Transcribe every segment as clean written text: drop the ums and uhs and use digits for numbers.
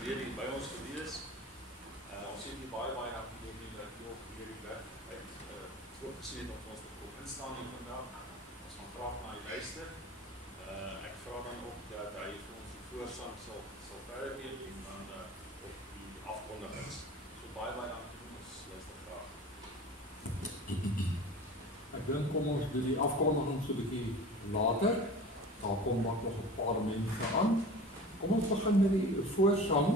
verlede hier by ons gewees. Ons het nie baie aktief nie dat jy ook hierdie weg uit voorgesien het om ons te kom instaan hier vandag. Ons gaan graag na die luister. Ek vra dan ook dat hy vir ons die voorsang sal verder neem en dan op die afkondigings. So baie dankie, ons luister graag. Ek dink kom ons doen die afkondiging so 'n bietjie later. Daar kom nog 'n paar mense aan. Kom ons begin met die voorsang.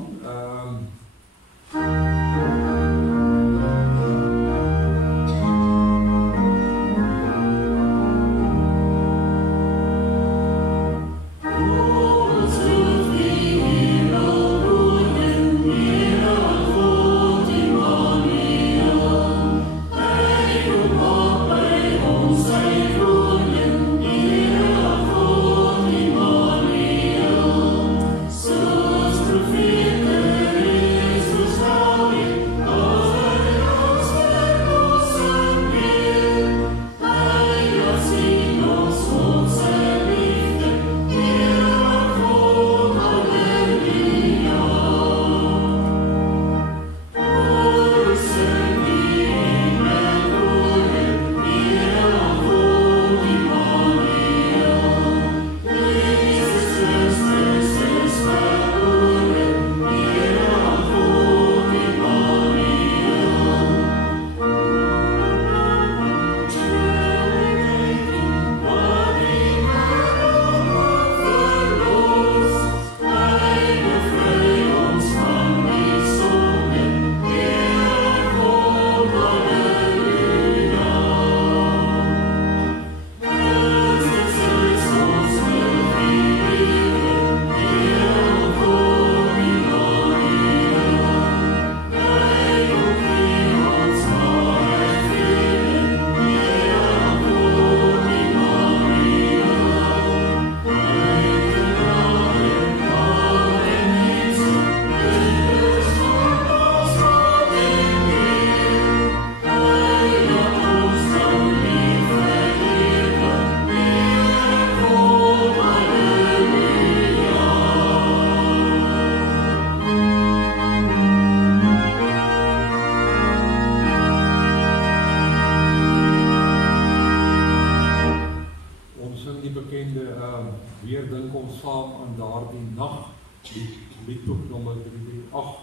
Weer dink ons saam aan daardie nag, die liedboek nommer 338,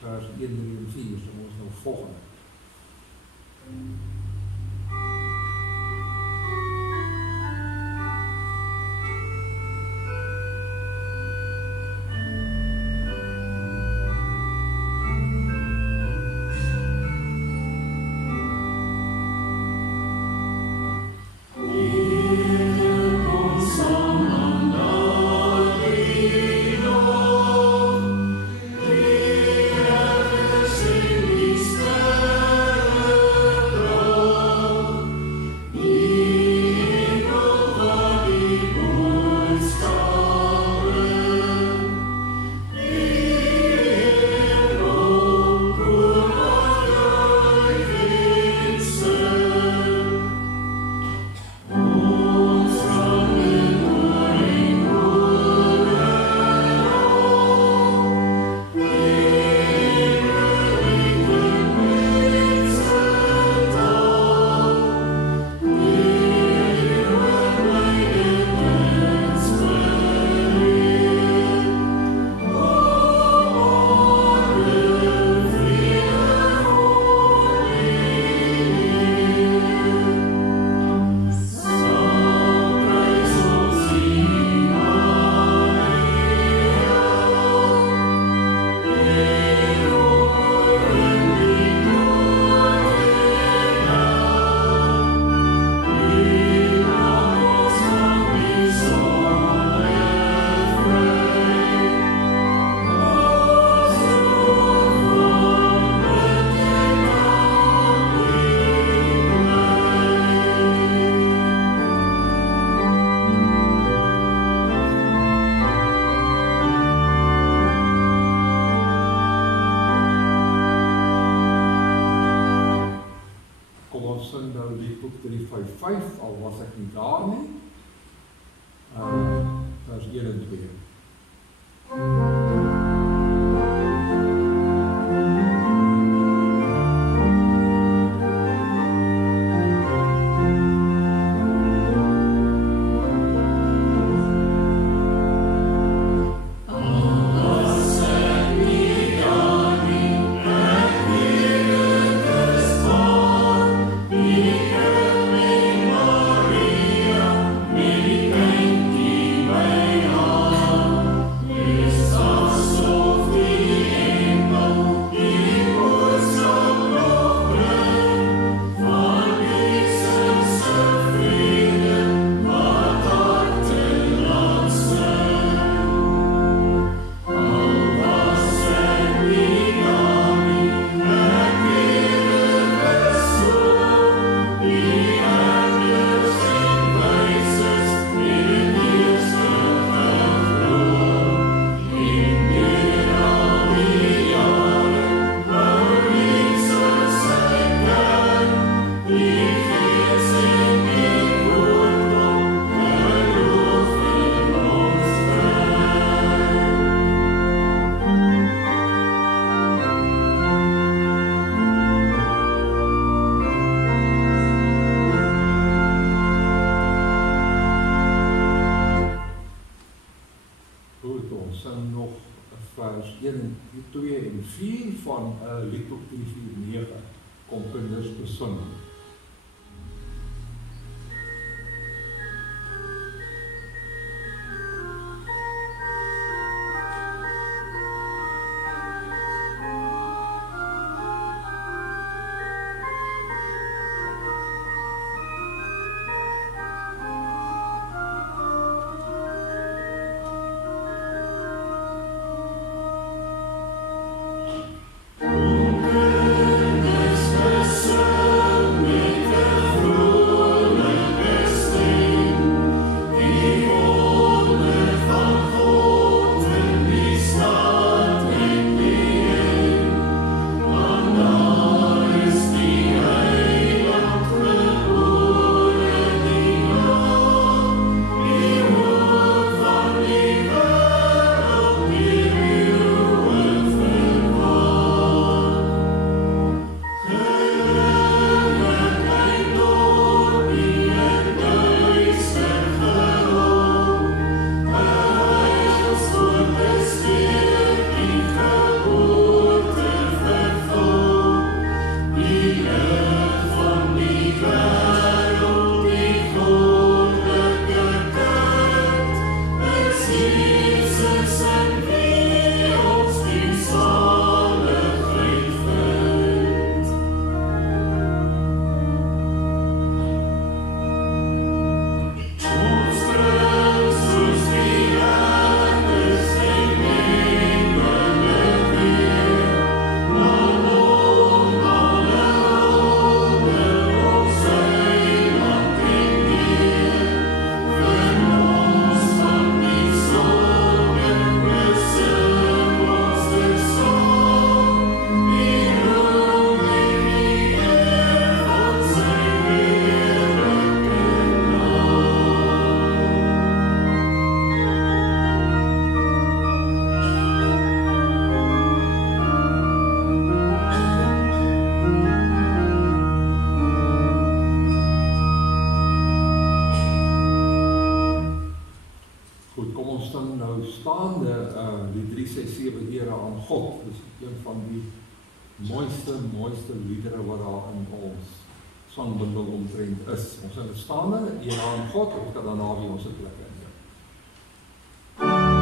vers 1, 3 en 4, so ons nou volgende. Liedboek 355, al was ek nie daar nie. Vers 1 en 2. die 2 en 4 van lied op 349 kom kinders besing. Die 367 ere aan God, dis een van die mooiste liedere wat daar in ons sangbundel omtrent is. Ons sing dit staande, ere aan God, ons kan daarna weer ons plek in. Thank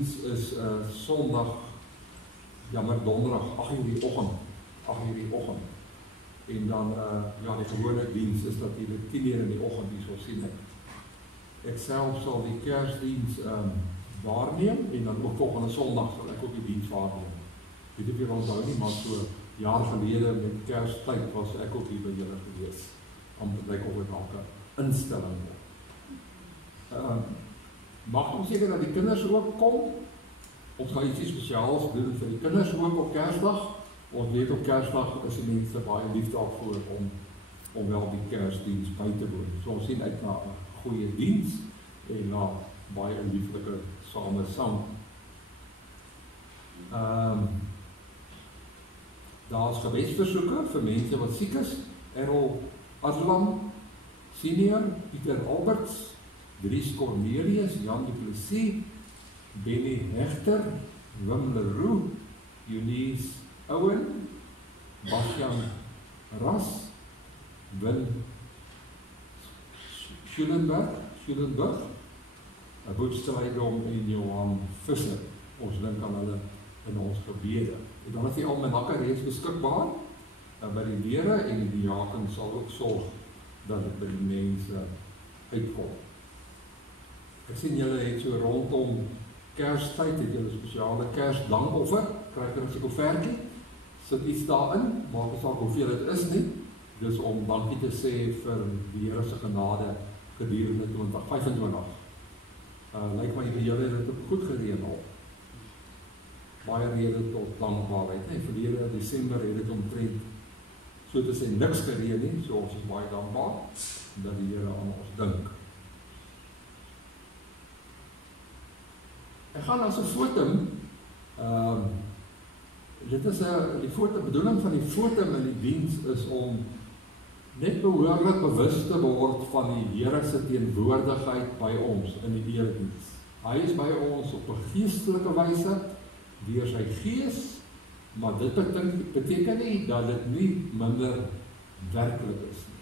diens is Sondag, donderdag, 8:00 die oggend. 8:00 die oggend. En dan, die gewone diens is natuurlijk 10:00 in die oggend, die so sien ek. Ek self sal die Kersdiens waarneem, en dan ook volgende Sondag sal ek ook die diens waarneem. Weet jy wel onthou nie, maar so jaar gelede met Kerstyd was ek ook hier by julle gewees, om te kyk of het elke instelling word. Mag ons seker dat die kinders ook kom? Ons gaan iets spesiaals doen vir die kinders ook op Kersdag. Ons weet op Kersdag is die mense baie lief daarvoor om wel die Kersdiens by te woon. So ons sien uit na 'n goeie diens en na baie lieflike samesang. Daar is gebedsversoeke vir mense wat siek is. Errol Adlam, Senior, Pieter Alberts, Dries Cornelius, Jan du Plessis, Benny Hegter, Wim Leroux, Eunice Owen, Bastian Ras, Win Schulenburg, Boetsteleidom en Johan Visser. Ons dink aan hulle in ons gebede. En dan is die almanakke reeds beskikbaar by die deure en die diaken sal ook sorg dat dit by die mense uitkom. Ek sien julle het so rondom Kerstyd, het julle spesiale Kersdankoffer, krijg julle so 'n koevertjie, sit iets daarin, maak nie saak hoeveel dit is nie, dis om dankie te sê vir die Here se genade gedurende 2025. Lyk my vir julle het dit goed gereël. Baie rede tot dankbaarheid. Verlede Desember het dit omtrent so te sê niks gereël nie, so ons is baie dankbaar dat die Here aan ons dink. Ek gaan as 'n fotum, dit is die bedoeling van die fotum in die diens is om net behoorlik bewus te word van die Here se teenwoordigheid by ons in die erediens. Hy is by ons op 'n geestelike wyse, deur sy gees, maar dit beteken nie dat dit nie minder werklik is nie.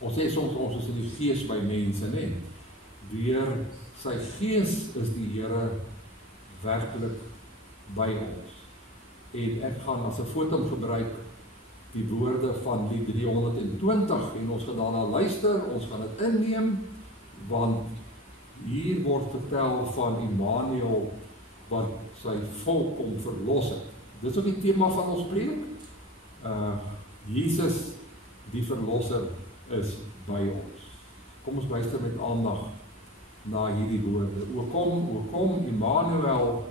Ons sê soms ons is in die gees by mense, nie? Deur sy gees is die Here werklik by ons. En ek gaan as 'n fotum gebruik die woorde van Lied 320 en ons gaan daarna luister, ons gaan dit inneem, want hier word vertel van Immanuel wat sy volk kom verlos het. Dit is ook die tema van ons preek. Jesus, die verlosser, is by ons. Kom ons luister met aandag na hierdie woorde. O kom, Immanuel,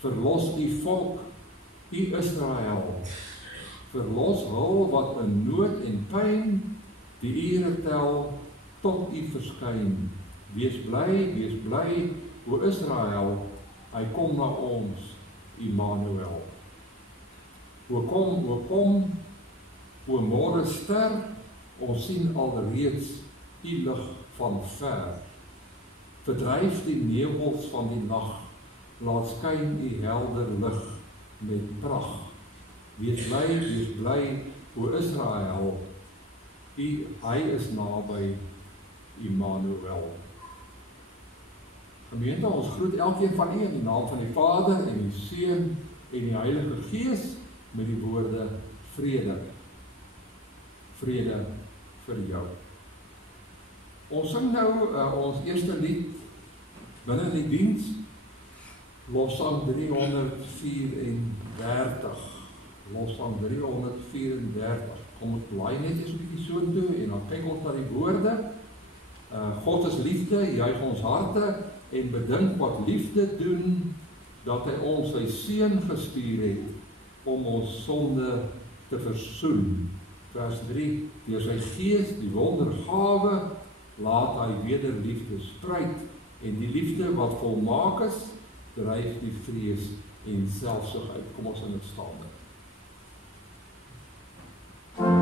verlos die volk, die Israel. Verlos hul wat in nood en pyn die ure tel tot u verskyn. Wees bly, o Israel, hy kom na ons, Immanuel. O kom, o môre ster, ons sien alreeds u lig van ver. Verdryf die nevels van die nag, laat skyn u helder lig met pragt. Wees bly, o Israel, hy is naby, Immanuel. Gemeente, ons groet elkeen van u in die naam van die Vader en die Seun en die Heilige Gees met die woorde vrede. Vrede vir jou. Ons sing nou ons eerste lied binne die diens, Lofsang 334. Lofsang 334. Kom ons blaai net eens 'n bietjie so toe en dan kyk ons na die woorde. God is liefde, juig ons harte en bedink wat liefde doen, dat hy ons sy seun gestuur het om ons sonde te versoen. Vers 3, deur sy gees die wondergawe laat hy wederliefde spruit en die liefde wat volmaak is, dryf die vrees en selfsug uit. Kom ons in dit staan. Thank you.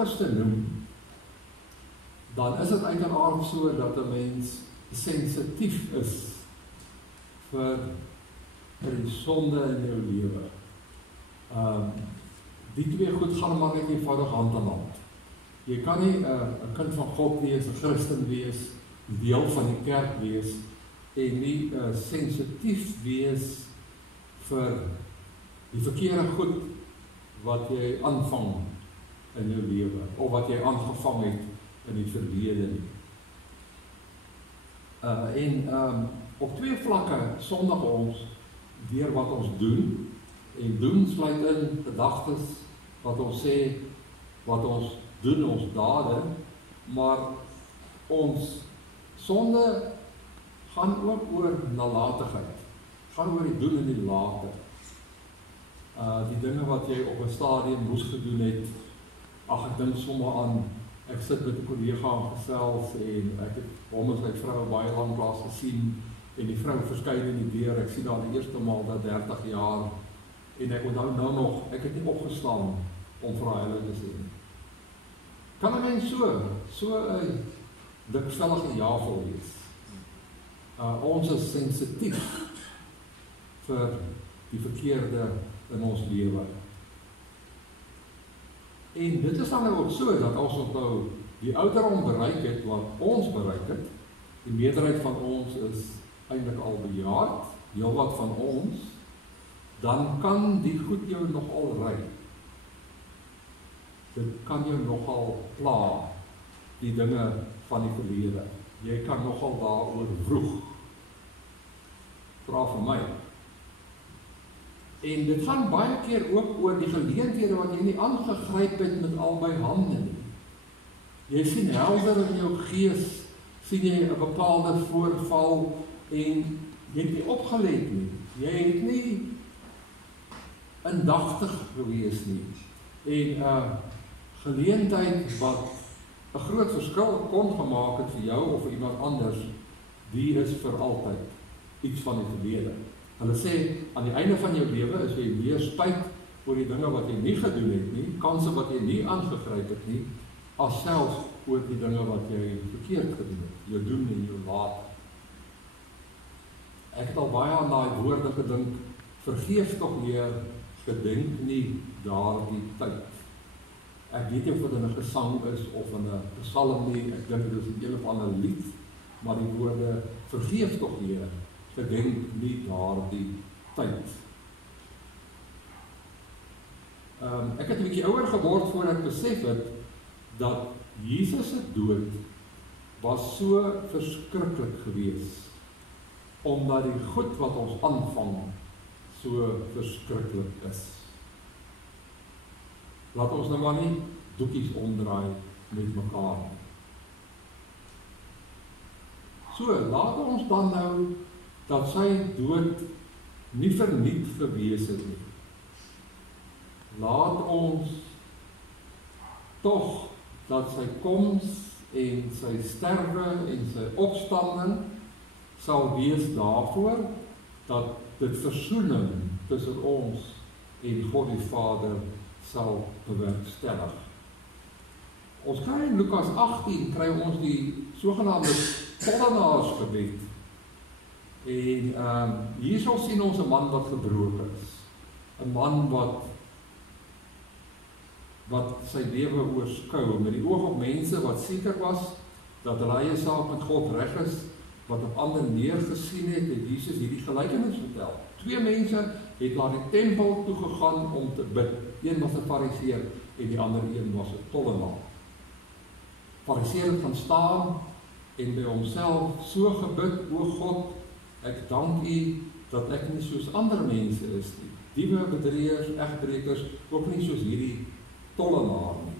sondiges te noem, dan is dit uiteraard so dat 'n mens sensitief is vir die sonde in jou lewe. Die twee goed gaan maar net eenvoudig hand aan hand. Jy kan nie 'n kind van God wees, 'n Christen wees, deel van die kerk wees, en nie sensitief wees vir die verkeerde goed wat jy aanvang in jou lewe, of wat jy aangevang het in die verlede nie. Op twee vlakke sondig ons deur wat ons doen, en doen sluit in gedagtes wat ons sê, wat ons doen, ons dade, maar ons sonde gaan ook oor nalatigheid, gaan oor die doen en die late. Die dinge wat jy op 'n stadium moes gedoen het, ek dink sommer aan, ek sit met 'n kollega en gesels, en ek het hom en sy vrou baie lank laas gesien, en die vrou verskyn in die deur, ek sien haar die eerste maal dat 30 jaar, en ek onthou nou nog, ek het nie opgestaan om vir haar hallo te sê. Kan 'n mens so 'n dikvellige javel wees? Ons is sensitief vir die verkeerde in ons lewe. En dit is dan nou ook so, dat as ons nou die ouderdom bereik het, wat ons bereik het, die meerderheid van ons is eintlik al bejaard, heel wat van ons, dan kan die goed jou nogal ry. Dit kan jou nogal pla, die dinge van die verlede. Jy kan nogal daaroor vroeg. Vra vir my. En dit gaan baie keer ook oor die geleenthede wat jy nie aangegryp het met albei hande nie. Jy sien helder in jou gees, sien jy 'n bepaalde voorval, en jy het nie opgelet nie. Jy het nie indagtig gewees nie. En geleentheid wat 'n groot verskil kon gemaak het vir jou of vir iemand anders, die is vir altyd iets van die verlede. Hulle sê, aan die einde van jou lewe is jy meer spyt oor die dinge wat jy nie gedoen het nie, kanse wat jy nie aangegryp het nie, as selfs oor die dinge wat jy verkeerd gedoen het, jou doen en jou laat. Ek het al baie aan daai woorde gedink, vergeef tog Heer, gedenk nie daardie tyd. Ek weet nie of dit in 'n gesang is of in 'n psalm nie, ek dink dit is 'n hele of ander lied, maar die woorde, vergeef tog Heer, gedenk nie daardie tyd. Ek het 'n bietjie ouer geword voordat ek besef het, dat Jesus se dood was so verskriklik geweest, omdat die goed wat ons aanvang so verskriklik is. Laat ons nou maar nie doekies omdraai met mekaar. So, laat ons dan nou dat sy dood nie verniet gewees het nie. Laat ons tog dat sy koms en sy sterwe en sy opstanding sal wees daarvoor dat dit versoening tussen ons en God die Vader sal bewerkstellig. Ons kry in Lukas 18 kry ons die sogenaamde tollenaarsgebed. En hierso sien ons 'n man wat gebroken is. 'n man wat sy lewe oorskou met die oog op mense wat seker was dat hulle eie saak met God reg is, wat op ander neergesien het Jesus hierdie gelykenis vertel. 2 mense het na die tempel toe gegaan om te bid. Een was 'n fariseer en die ander een was 'n tollenaar. Fariseer het gaan staan en by homself so gebid: O God, ek dank U dat ek nie soos ander mense is nie. Diewe, bedrieërs, egbrekers, ook nie soos hierdie tollenaar nie.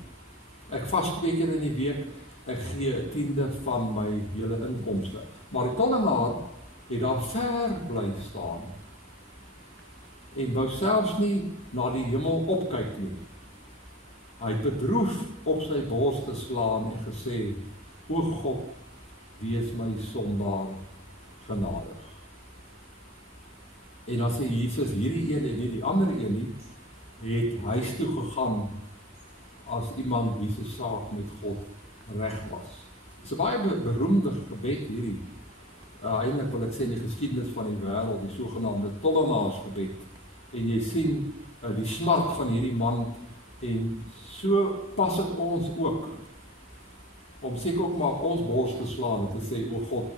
Ek vas 2 keer in die week, ek gee 1/10 van my hele inkomste. Maar die tollenaar het daar ver bly staan en wou selfs nie na die hemel opkyk nie. Hy het bedroef op sy bors geslaan en gesê: O God, wees my sondaar genadig. En dan sê Jesus, hierdie een en nie die ander een nie, het huis toe gegaan as iemand wie se saak met God reg was. Dit is 'n baie beroemde gebed hierdie. Eintlik wil ek sê die geskiedenis van die wêreld, die sogenaamde tollenaarsgebed. En jy sien die smart van hierdie man, en so pas dit ons ook om seker ook maar ons bors te slaan en te sê, o God,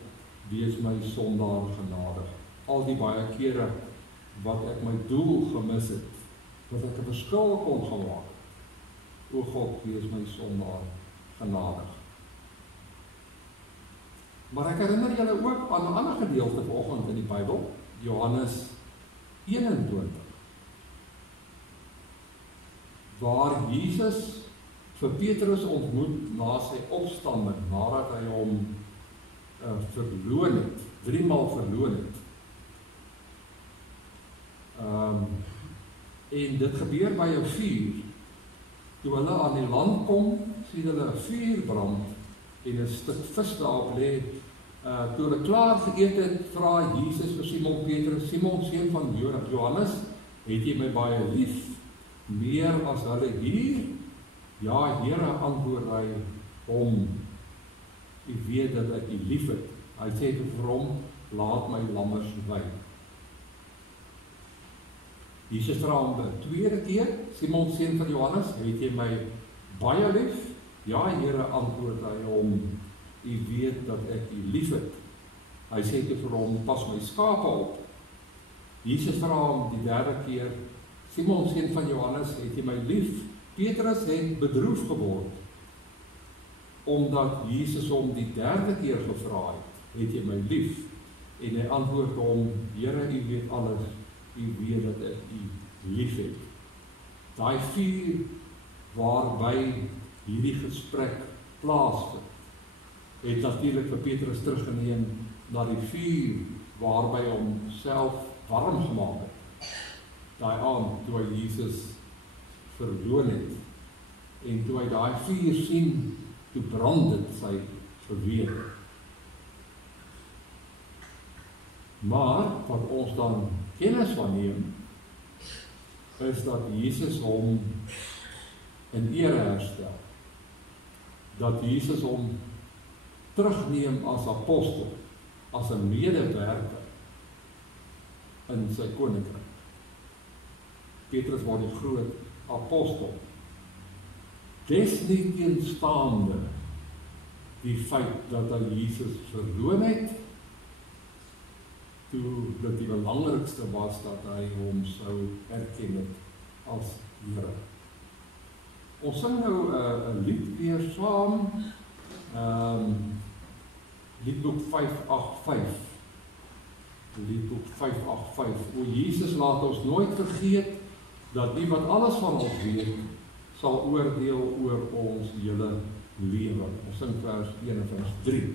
wees my sondaar genadig. Al die baie kere wat ek my doel gemis het, wat ek 'n verskil kon gemaak het. O God, wees my sondaar genadig. Maar ek herinner julle ook aan 'n ander gedeelte vanoggend in die Bybel, Johannes 21, waar Jesus vir Petrus ontmoet na sy opstanding, nadat hy hom verloon het, 3 maal verloon het. En dit gebeur by 'n vuur. Toe hulle aan die land kom, sien hulle 'n vuur brand en 'n stuk vis daarop lê. Toe hulle klaar geëet het, vra Jesus vir Simon Petrus, Simon, seun van Johannes, het jy my baie lief, meer as hulle hier? Ja, Here, antwoord hy hom, u weet dat ek u lief het. Hy sê vir hom, laat my lammers wei. Jesus vra hom die tweede keer, Simon, seun van Johannes, het jy my baie lief? Ja, Here, antwoord hy hom, u weet dat ek u lief het. Hy sê vir hom, pas my skape op. Jesus vra hom die derde keer, Simon, seun van Johannes, het jy my lief? Petrus het bedroef geword, omdat Jesus hom die derde keer gevra het jy my lief? En hy antwoord hom, Here, u weet alles, u weet dat ek u lief het. Daai vuur waarby hierdie gesprek plaasvind, het natuurlik vir Petrus teruggeneem na die vuur waarby hy homself warm gemaak het. Daai aand toe hy Jesus verloon het, en toe hy daai vuur sien, toe brand dit sy gewete. Maar wat ons dan kennis van neem, is dat Jesus hom in ere herstel. Dat Jesus hom terugneem as apostel, as 'n medewerker in sy koninkryk. Petrus word die groot apostel. Desniettegenstaande die feit dat hy Jesus verloon het, toe dat die belangrikste was dat hy hom sou erken het as Here. Ons sing nou 'n lied weer saam, Liedboek 585. Liedboek 585. O Jesus, laat ons nooit vergeet dat die wat alles van ons weet, sal oordeel oor ons hele lewe. Ons sing vers 1 en vers 3.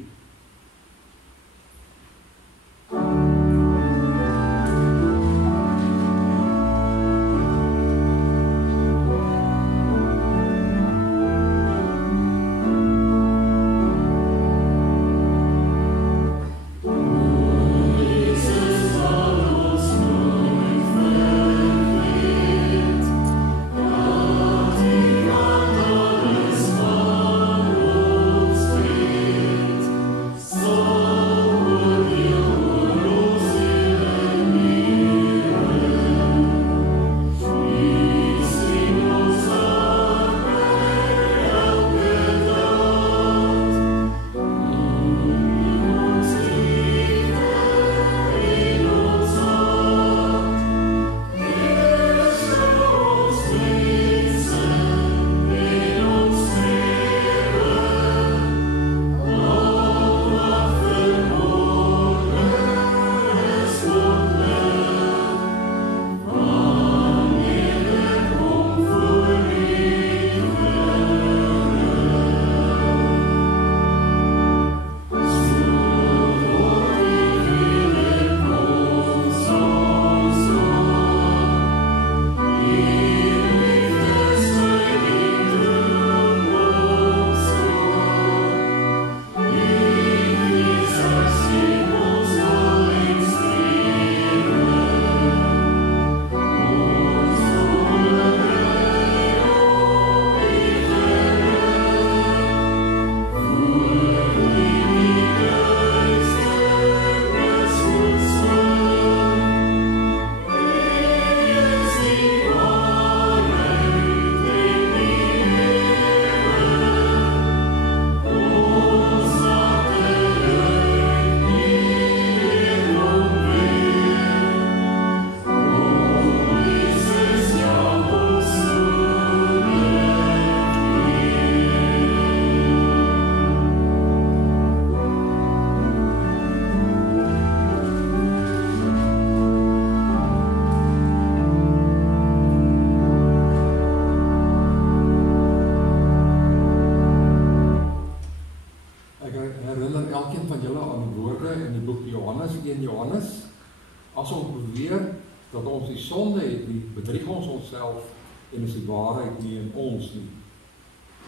As ons beweer dat ons die sonde het nie, bedrieg ons onsself en is die waarheid nie in ons nie.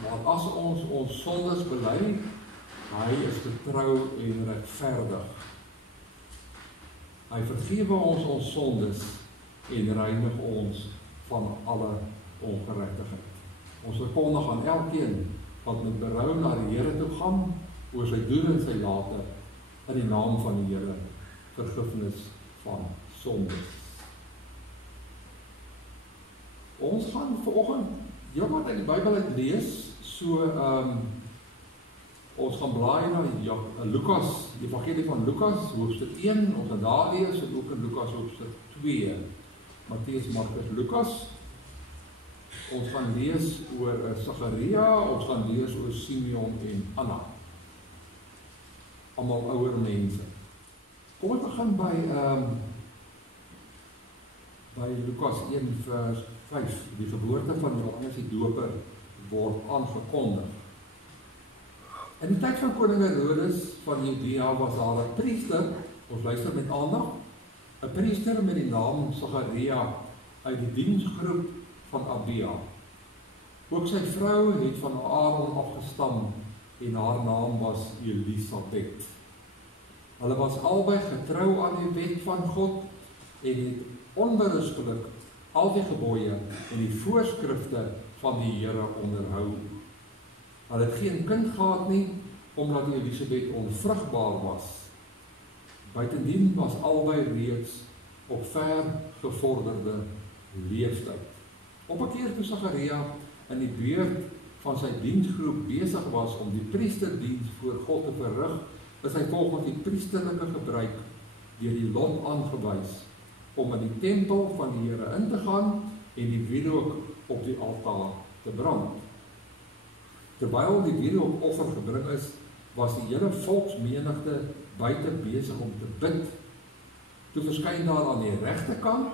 Maar as ons ons sondes bely, hy is getrou en regverdig. Hy vergewe ons sondes en reinig ons van alle ongeregtigheid. Ons verkondig aan elkeen wat met berou na die Here toe gaan, oor sy doen en sy late, in die naam van die Here, vergifnis van sondes. Ons gaan vanoggend heelwat uit die Bybel uit lees, so ons gaan blaai na Lukas, die Evangelie van Lukas, hoofstuk 1, ons gaan daar lees, en ook in Lukas hoofstuk 2, Mattheus, Markus, Lukas. Ons gaan lees oor Sagaria, ons gaan lees oor Simeon en Anna. Almal ouer mense. Kom ons begin by Lukas 1 vers 5. Die geboorte van Johannes die Doper word aangekondig. In die tyd van koning Herodes van Judea was daar 'n priester, ons luister met aandag, 'n priester met die naam Sagaria uit die diensgroep van Abia. Ook sy vrou het van Aaron afgestam en haar naam was Elisabeth. Hulle was albei getrou aan die wet van God en het onberustelik al die gebooie en die voorskrifte van die Here onderhou. Hulle het geen kind gehad nie, omdat Elisabeth onvrugbaar was. Buitendien was albei reeds op ver gevorderde leeftyd. Op 'n keer toe Sagaria in die beurt van sy diensgroep besig was om die priesterdiens voor God te verrig, is hy volgens die priesterlike gebruik deur die lot aangewys om in die tempel van die Here in te gaan en die wierook op die altaar te brand. Terwyl die wierookoffer gebring is, was die hele volksmenigte buite besig om te bid. Toe verskyn daar aan die regterkant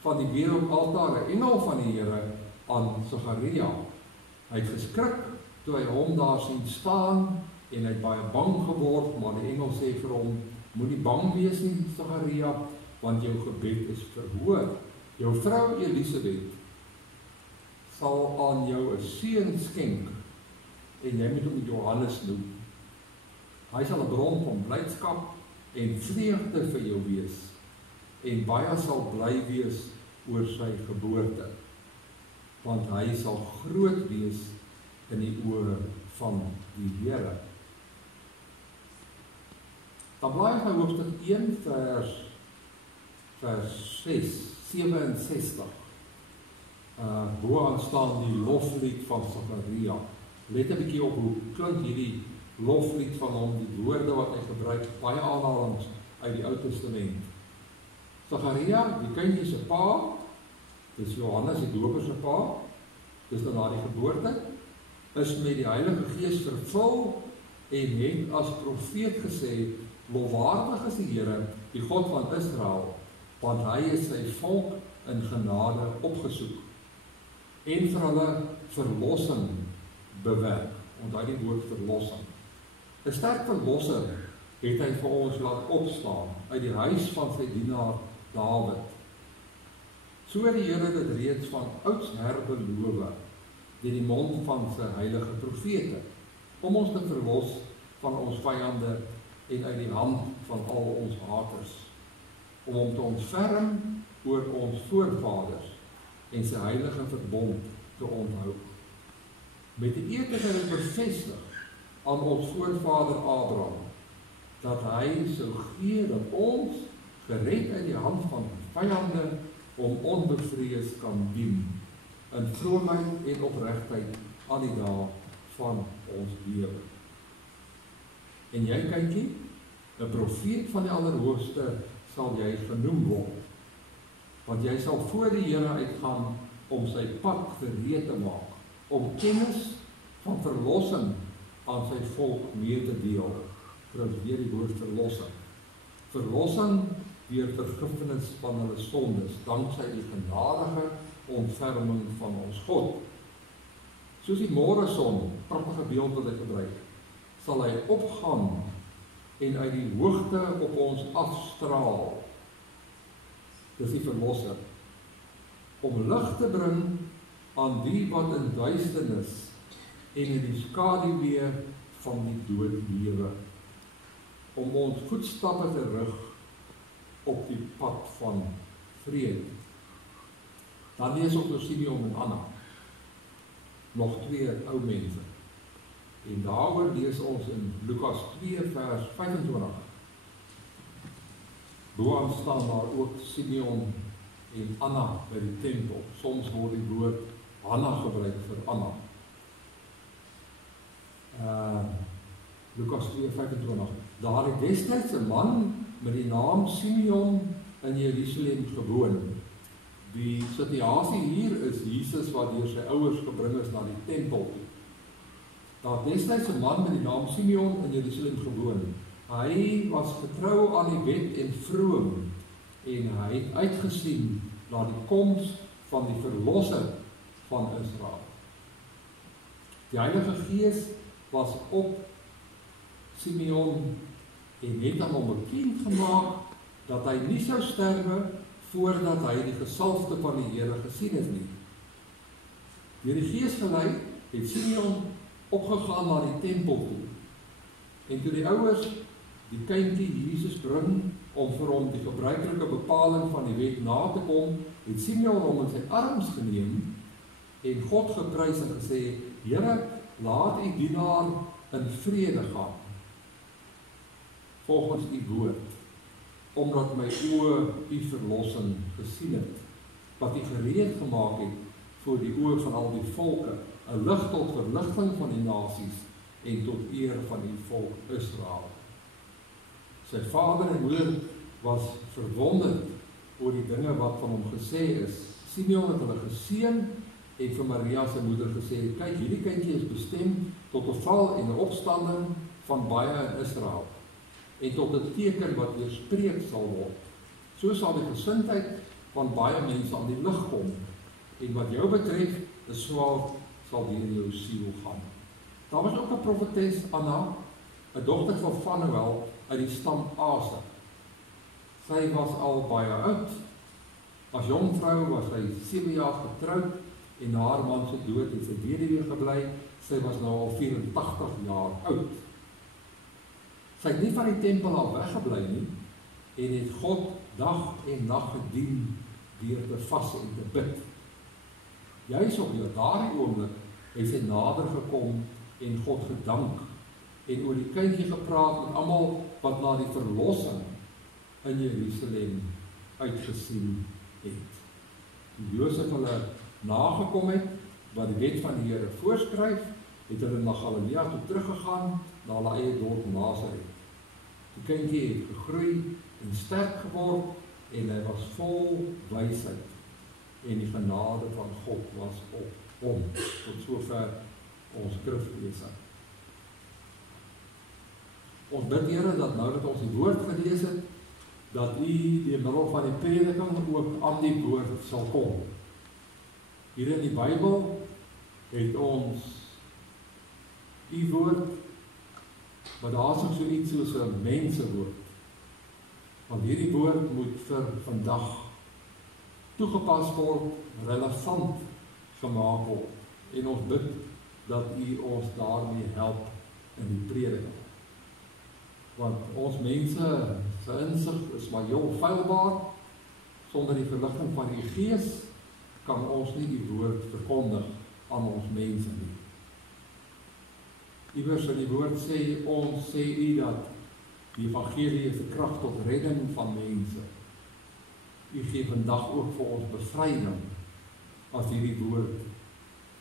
van die wierookaltaar 'n engel van die Here aan Sagaria. Hy het geskrik toe hy hom daar sien staan en hy het baie bang geword, maar die engel sê vir hom: "Moenie bang wees nie, Sagaria, want jou gebed is verhoor. Jou vrou Elisabeth sal aan jou 'n seun skenk en jy moet hom Johannes noem. Hy sal 'n bron van blydskap en vreugde vir jou wees en baie sal bly wees oor sy geboorte, want hy sal groot wees in die oë van die Here." Dan blaai hy hoofstuk 1 vers 67. Boaan staan die loflied van Sagaria. Let 'n bietjie op hoe klink hierdie loflied van hom, die woorde wat hy gebruik, baie aanhalings uit die Ou Testament. Sagaria, die kindjie se pa, dis Johannes die Doper se pa, dis dan na die geboorte, is met die Heilige Gees vervul en het as profeet gesê: "Lofwaardig is die Here, die God van Israel, want hy het sy volk in genade opgesoek en vir hulle verlossing bewerk." Onthou die woord verlossing. 'n Sterk verlosser het hy vir ons laat opstaan uit die huis van sy dienaar Dawid. So het die Here dit reeds van ouds her beloof deur die mond van sy heilige profete, om ons te verlos van ons vyande en uit die hand van al ons haters, om hom te ontferm oor ons voorvaders en sy heilige verbond te onthou. Met die eed het hy dit bevestig aan ons voorvader Abraham, dat hy sou gee dat ons, gered uit die hand van vyande, om onbevrees kan dien, in vroomheid en opregtheid aan die dae van ons lewe. En jy kykie, 'n profeet van die Allerhoogste sal jy genoem word, want jy sal voor die Here uitgaan om sy pad gereed te maak, om kennis van verlossing aan sy volk mee te deel. Trouwens weer die woord verlossing. Verlossing deur vergifnis van hulle sondes, danksy die genadige ontferming van ons God. Soos die môreson, pragtige beeld wat hy gebruik, sal hy opgaan en uit die hoogte op ons afstraal. dis die verlosser, om lig te bring aan die wat in duisternis en in die skaduwee van die dood lewe, om ons voetstappe te rig op die pad van vrede. Dan lees ons oor Simeon en Anna, nog 2 ou mense. En daaroor lees ons in Lukas 2 vers 25. Boaan staan daar ook Simeon en Anna by die tempel. Soms word die woord Anna gebruik vir Anna. Lukas 2:25. Daar het destyds 'n man met die naam Simeon in Jerusalem gewoon. Die situasie hier is Jesus wat deur sy ouers gebring is na die tempel toe. Daar het destyds 'n man met die naam Simeon in Jerusalem gewoon. Hy was getrou aan die wet en vroom, en hy het uitgesien na die koms van die verlosser van Israel. Die Heilige Gees was op Simeon en het aan hom bekend gemaak dat hy nie sou sterwe voordat hy die gesalfde van die Here gesien het nie. Deur die Gees gelei het Simeon opgegaan na die tempel toe. En toe die ouers die kindjie Jesus bring om vir hom die gebruikelike bepaling van die wet na te kom, het Simeon hom in sy arms geneem en God geprys en gesê: Here, laat u dienaar in vrede gaan, volgens u woord, omdat my oë u verlossing gesien het, wat u gereed gemaak het voor die oë van al die volke, 'n lig tot verligting van die nasies en tot eer van die volk Israel. Sy vader en moeder was verwonderd oor die dinge wat van hom gesê is. Simeon het hulle geseën en vir Maria sy moeder gesê: kyk, hierdie kindjie is bestem tot 'n val en 'n opstanding van baie in Israel, en tot 'n teken wat weerspreek sal word. So sal die gesindheid van baie mense aan die lig kom, en wat jou betref, 'n swaard sal deur jou siel gaan. Daar was ook 'n profetes, Anna, 'n dogter van Fanuel uit die stam Aser. Sy was al baie oud. As jong vrou was sy 7 jaar getroud, en na haar man se dood het sy weduwee gebly. Sy was nou al 84 jaar oud. Sy het nie van die tempel af weggebly nie, en het God dag en nag gedien deur te vas en te bid. Juis op daardie oomblik het sy nader gekom en God gedank, en oor die kindjie gepraat met almal wat na die verlossing in Jerusalem uitgesien het. Die Josef hulle nagekom het, wat die wet van die Here voorskryf, het hulle na Galilea toe teruggegaan, na hulle eie dorp Nasaret. Die kindjie het gegroei en sterk geword, en hy was vol wysheid, en die genade van God was op hom. Tot sover ons skriflesing. Ons bid, Here, dat nou dat ons die woord gelees het, dat u deur middel van die prediking ook aan die woord sal kom. Hier in die Bybel het ons u woord, maar daar is ook so iets soos 'n mensewoord. Want hierdie woord moet vir vandag toegepas word, relevant gemaak word. En ons bid dat u ons daarmee help in die prediking. Want ons mense se insig is maar heel feilbaar. Sonder die verligting van die Gees kan ons nie die woord verkondig aan ons mense nie. Iewers in die woord sê u dat die evangelie is 'n krag tot redding van mense. U gee vandag ook vir ons bevryding as hierdie woord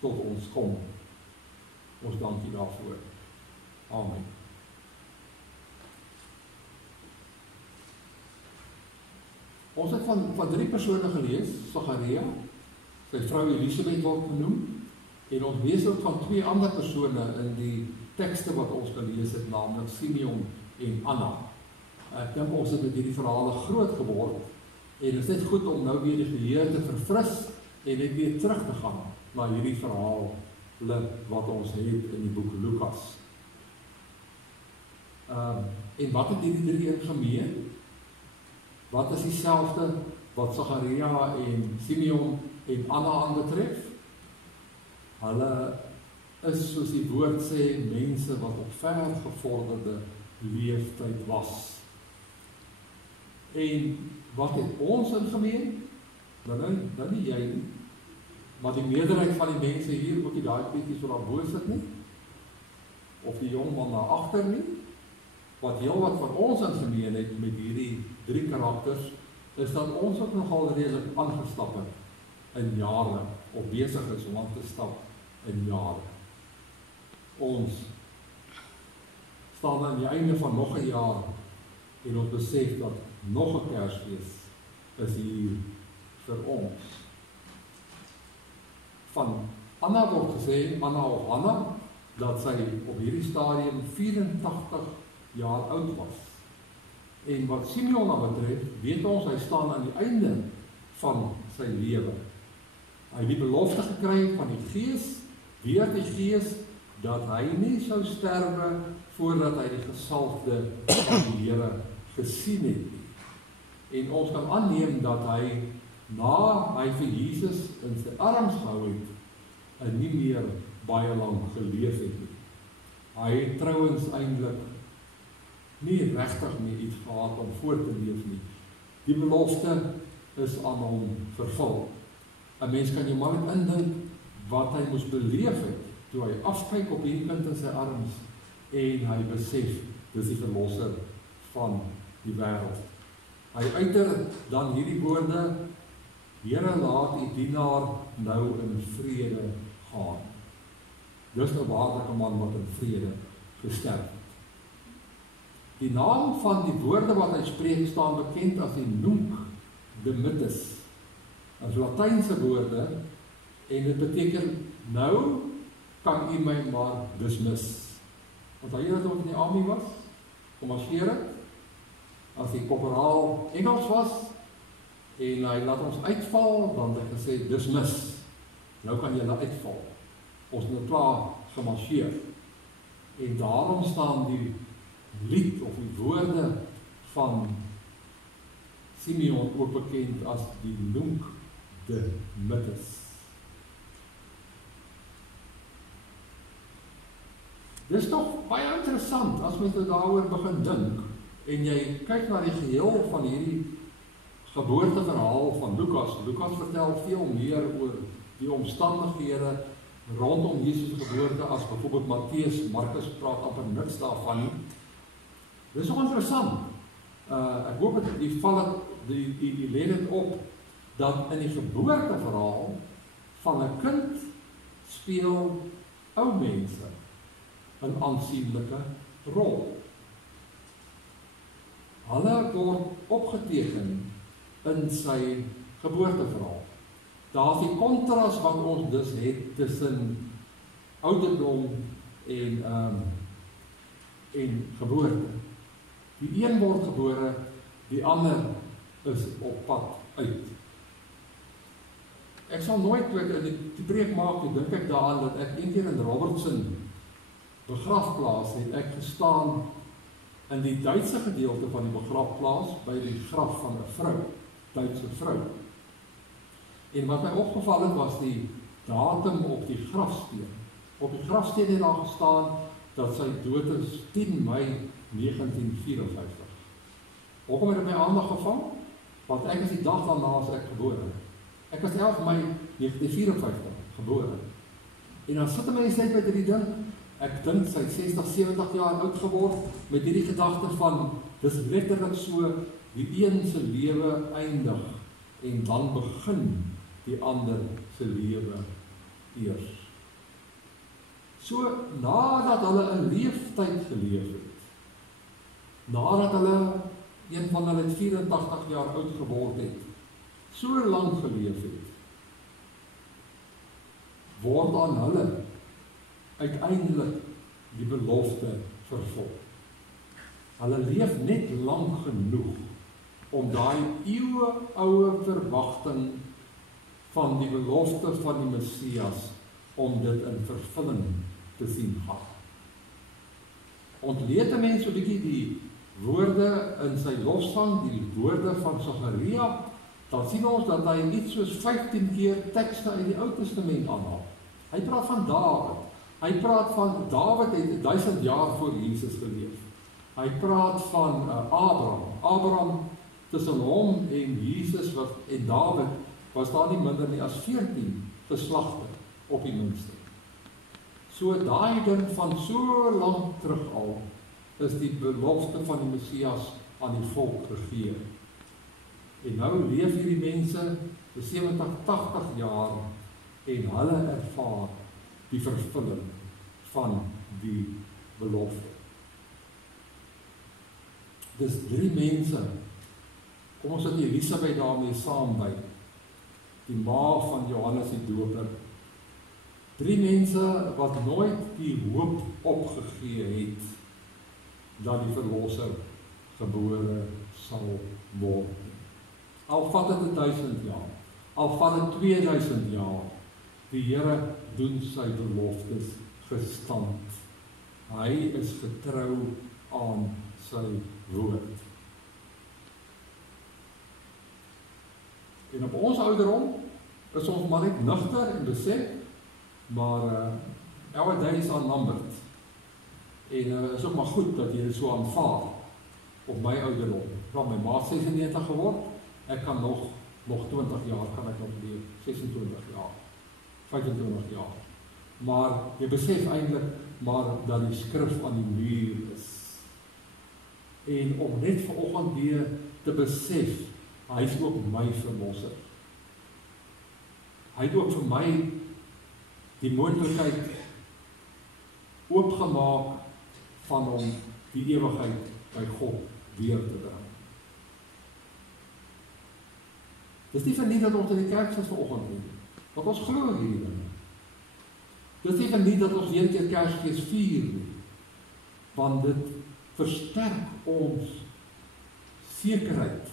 tot ons kom. Ons dank u daarvoor. Amen. Ons het van 3 persone gelees, Sagaria, sy vrou Elisabeth word genoem, en ons lees ook van 2 ander persone in die tekste wat ons gelees het, naamlik Simeon en Anna. Ek dink ons het met hierdie verhale groot geword, en dit is net goed om nou weer die geheue te verfris, en net weer terug te gaan na hierdie verhaal wat ons het in die boek Lukas. En wat het hierdie 3 in gemeen? Wat is dieselfde wat Sagaria en Simeon en Anna aanbetref. Hulle is, soos die woord sê, mense wat op ver gevorderde leeftyd was. En wat het ons in gemeen? Nou nie jy nie, maar die meerderheid van die mense hier, ook die daai petjies wat daar bo sit nie, of die jong man daar agter nie, wat heel wat van ons in gemeen het met hierdie 3 karakters, is dat ons ook nogal redelik aangestap het in jare, of besig is om aan te stap in jare. Ons staan aan die einde van nog 'n jaar en ons besef dat nog 'n Kersfees is hier vir ons. Van Anna word gesê, Anna of Hanna, dat sy op hierdie stadium 84 jaar oud was. En wat Simeon betref, weet ons, hy staan aan die einde van sy lewe. Hy het die belofte gekry van die Gees, weer die Gees, dat hy nie sou sterwe voordat hy die gesalfde van die Here gesien het. En ons kan aanneem dat hy, na hy vir Jesus in sy arms gehou het, en nie meer baie lang geleef het nie. Hy het trouwens eintlik nie regtig meer iets gehad om voor te leef nie. Die belofte is aan hom vervul. 'n Mens kan jou maar net indink wat hy moes beleef het, toe hy afkyk op hierdie kind in sy arms, en hy besef, dis die verlosser van die wêreld. Hy uiter dan hierdie woorde, Here, laat die dienaar nou in vrede gaan. Dis 'n waarlike man wat in vrede gesterf het. Die naam van die woorde wat hy spreek staan bekend as die Nunc Dimittis. Dit is Latynse woorde en dit beteken nou kan u my maar dismiss. Want hy het ook in die army was, gemarcheer het, as die korporaal Engels was, en hy laat ons uitval, dan het hy gesê, dismiss, nou kan jy uitval, ons het nou klaar gemarcheer, en daarom staan die lied, of die woorde van Simeon ook bekend as die Nunc Dimittis. Dis toch baie interessant, as mens daaroor begin dink, en jy kyk na die geheel van hierdie geboorteverhaal van Lukas. Lukas vertel veel meer oor die omstandighede rondom Jesus geboorte as byvoorbeeld Matteus, Markus praat amper niks daarvan nie. Dis ook interessant. Ek hoop dat die lê dit op dat in die geboorteverhaal van 'n kind speel ou mense 'n aansienlike rol. Hulle word opgeteken in sy geboorteverhaal. Daar is die kontras wat ons dus het tussen ouderdom en geboorte. Die een word gebore, die ander is op pad uit. Ek sal nooit, toe ek die preek maak, dink ek daaraan dat ek een keer in Robertson begrafplaas het ek gestaan in die Duitse gedeelte van die begrafplaas by die graf van 'n vrou, Duitse vrou. En wat my opgeval het was die datum op die grafsteen. Op die grafsteen het daar gestaan dat sy dood is 10 Mei 1954. Hoekom het dit my aandag gevang? Want ek is die dag daarna as ek gebore. Ek is 11 Mei 1954 gebore. En dan sit my net by die ding. Ek dink sy 60, 70 jaar oud geword met hierdie gedagte van dis letterlik so die een se lewe eindig en dan begin die ander se lewe eers. So nadat hulle 'n leeftyd geleef het, nadat hulle een van hulle 84 jaar oud geword het, so lank geleef het, word aan hulle uiteindelik die belofte vervul. Hulle leef net lank genoeg om daai eeueoue verwagting van die belofte van die Messias om dit in vervulling te sien gaan. Ontleed 'n mens so 'n bietjie die woorde in sy lofsang, die woorde van Sagaria, dan sien ons dat hy iets soos 15 keer tekste uit die Ou Testament aanhaal. Hy praat van Dawid. Hy praat van Dawid het 1000 jaar voor Jesus geleef. Hy praat van Abraham. Abraham, tussen hom en Jesus en Dawid was daar nie minder nie as 14 geslagte op die minste. So daai ding van so lank terug al is die belofte van die Messias aan die volk gegee. En nou leef hierdie mense vir 70, 80 jaar en hulle ervaar die vervulling van die belofte. Dis 3 mense, kom ons het Elisabeth daarmee saam by, die ma van Johannes die Doper. 3 mense wat nooit die hoop opgegee het, dat die verlosser gebore sal word. Al vat het 1000 jaar, al vat het 2000 jaar, die Here doen sy beloftes gestand. Hy is getrou aan sy woord. En op ons ouderdom is ons maar net nugter en besef, maar our days are numbered. En is ook maar goed dat jy dit so aanvaar op my ouderdom. Want my ma 96 geword, ek kan nog 20 jaar kan ek nog leef, 26 jaar, 25 jaar. Maar jy besef eintlik maar dat die skrif aan die muur is. En om net vanoggend weer te besef, hy is ook my verlosser. Hy het ook vir my die moontlikheid oopgemaak van om die ewigheid by God weer te bring. Dis nie verniet dat ons in die kerk sit vanoggend nie, want ons glo hierin. Dis nie verniet dat ons weer keer Kersfees vier nie, want dit versterk ons sekerheid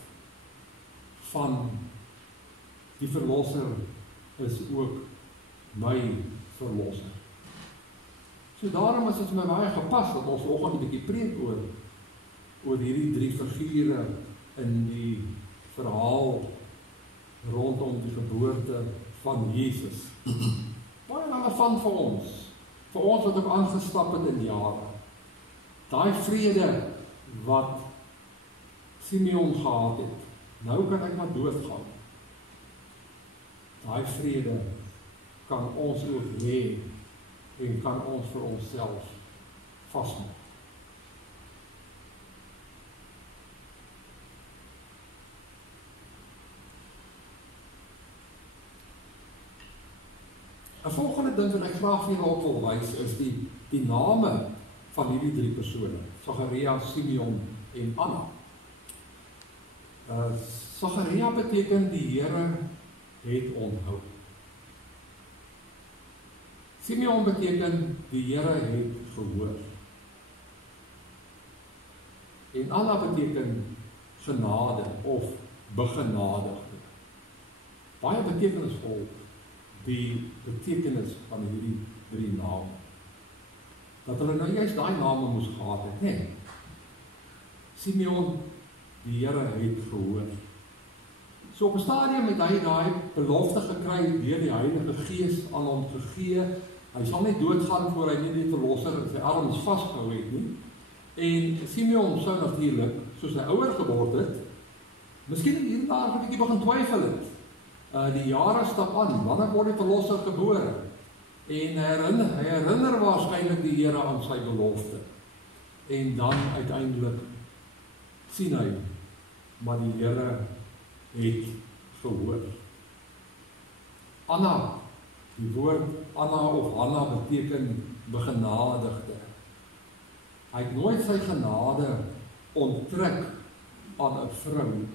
van die verlosser is ook my verlosser. So daarom is dit my baie gepas dat ons vanoggend 'n bietjie preek oor hierdie 3 figure in die verhaal rondom die geboorte van Jesus. Baie relevant vir ons wat ook aangestap het in jare. Daai vrede wat Simeon gehad het, nou kan ek maar doodgaan. Daai vrede kan ons ook hê en kan ons vir onsself vasmaak. 'n volgende ding wat ek graag vir julle op wil wys is die name van hierdie 3 persone, Sagaria, Simeon en Anna. Sagaria beteken die Here het onthou. Simeon beteken die Here het gehoor. En Anna beteken genade of begenadigde. Baie betekenisvol die betekenis van hierdie 3 name. Dat hulle nou juist daai name moes gehad het, nee. Simeon, die Here het gehoor. So op 'n stadium het hy daai belofte gekry deur die Heilige Gees aan hom gegee. Hy sal nie doodgaan voor hy nie die verlosser in sy arms vasgehou het nie. En Simeon sou natuurlik, soos hy ouer geword het, miskien hier en daar 'n bietjie begin twyfel het. Die jare stap aan, wanneer word die verlosser gebore? En hy herinner waarskynlik die Here aan sy belofte. En dan uiteindelik sien hy, maar die Here het gehoor. Anna, die woord Anna of Hanna beteken begenadigde. Hy het nooit sy genade onttrek aan 'n vrou,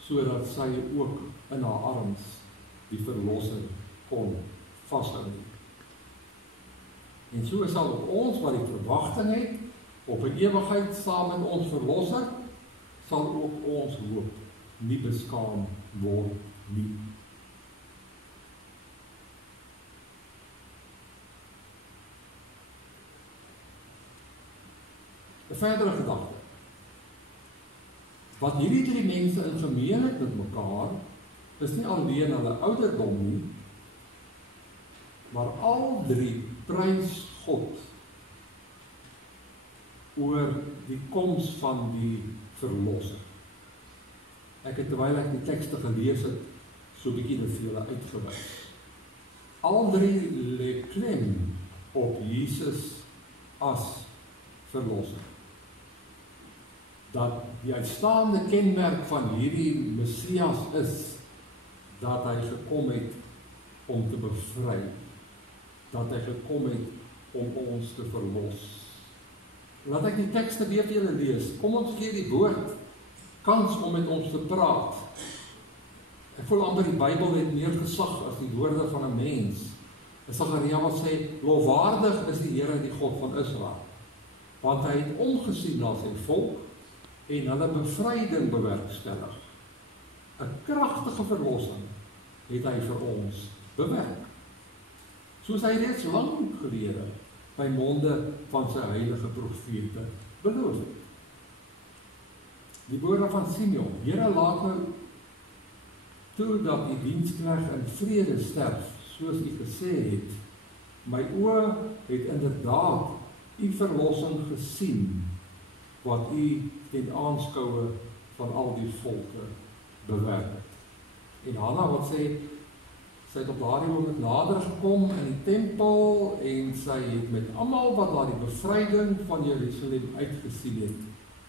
sodat sy ook in haar arms die verlosser kon vashou. En so sal op ons wat die verwagting het op 'n ewigheid saam met ons verlosser, sal ook ons hoop nie beskaam word nie. 'n verdere gedagte. Wat hierdie 3 mense in gemeen het met mekaar, is nie alleen hulle ouderdom nie, maar al drie prys God oor die koms van die verlosser. Ek het terwyl ek die tekste gelees het, so 'n bietjie dit vir julle uitgewys. Al drie lê klem op Jesus as verlosser. Dat die uitstaande kenmerk van hierdie Messias is, dat hy gekom het om te bevry, dat hy gekom het om ons te verlos. Laat ek die tekste weer vir julle lees. Kom ons gee die woord kans om met ons te praat. Ek voel amper die Bybel het meer gesag as die woorde van 'n mens. Sagaria wat sê, lofwaardig is die Here, die God van Israel, want hy het omgesien na sy volk en hulle bevryding bewerkstellig. 'n Kragtige verlossing het hy vir ons bewerk, soos hy reeds lank gelede by monde van sy heilige profete beloof het. Die woorde van Simeon: Here, laat nou toe dat die diensknegt in vrede sterf, soos u gesê het. My oë het inderdaad u verlossing gesien, wat u ten aanskoue van al die volke bewerk het. En Hanna wat sê, sy het op daardie oomblik nader gekom in die tempel en sy het met almal wat daar die bevryding van Jerusalem uitgesien het,